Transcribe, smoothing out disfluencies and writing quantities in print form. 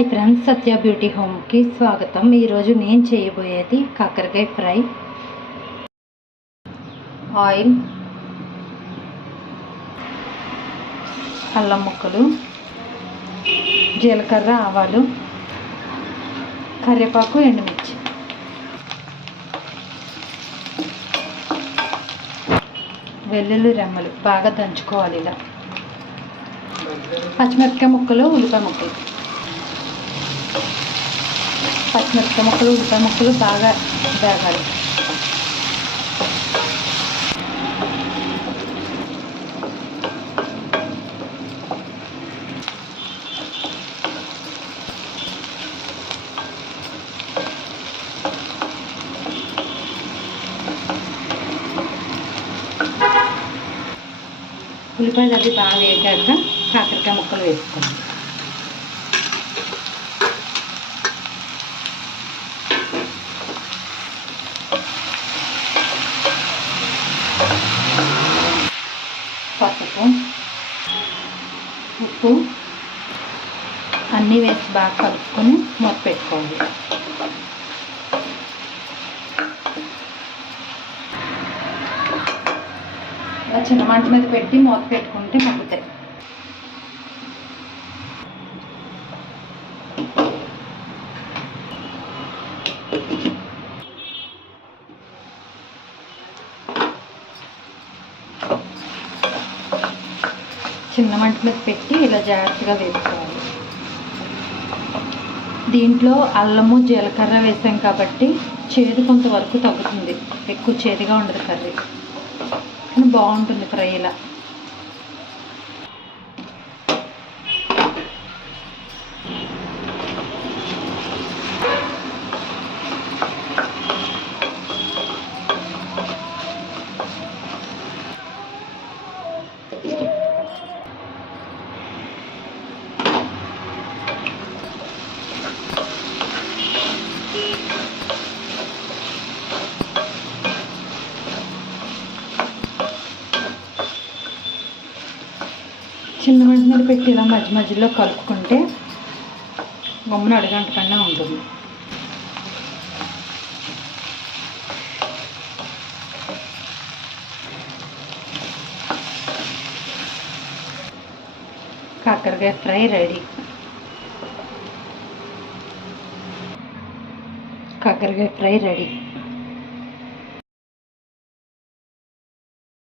Hi friends, సత్య beauty హోమ్కి స్వాగతం. ఈరోజు నేను చేయబోయేది కాకరకాయ ఫ్రై. ఆయిల్, అల్లం ముక్కలు, జీలకర్ర, ఆవాలు, కరివేపాకు, ఎండుమిర్చి, వెల్లుల్లి రెమ్మలు బాగా దంచుకోవాలి. ఇలా పచ్చిమిరపకాయ ముక్కలు, ఉల్లిపాయ ముక్కలు, పచ్చిమిరపకాయ ముక్కలు, ఉల్లిపాయ ముక్కలు బాగా వేగాలి. ఉల్లిపాయలు అది బాగా వేగాక కాకరకాయ ముక్కలు వేసుకోండి. పసుపు, ఉప్పు అన్నీ వేసి బాగా కలుపుకొని మూత పెట్టుకోవాలి. చిన్న మంట మీద పెట్టి మూత పెట్టుకుంటే మగ్గుతాయి. చిన్న మంట మీద పెట్టి ఇలా జాగ్రత్తగా వేసుకోవాలి. దీంట్లో అల్లము, జీలకర్ర వేసాం కాబట్టి చేదు కొంతవరకు తగ్గుతుంది. ఎక్కువ చేదుగా ఉండదు కర్రీ, కానీ బాగుంటుంది ఫ్రై ఇలా. చిన్న మంట మీద పెట్టి ఇలా మధ్య మధ్యలో కలుపుకుంటే బొమ్మను అడగంటకన్నా ఉంటుంది. కాకరకాయ ఫ్రై రెడీ. కాకరకాయ ఫ్రై రెడీ.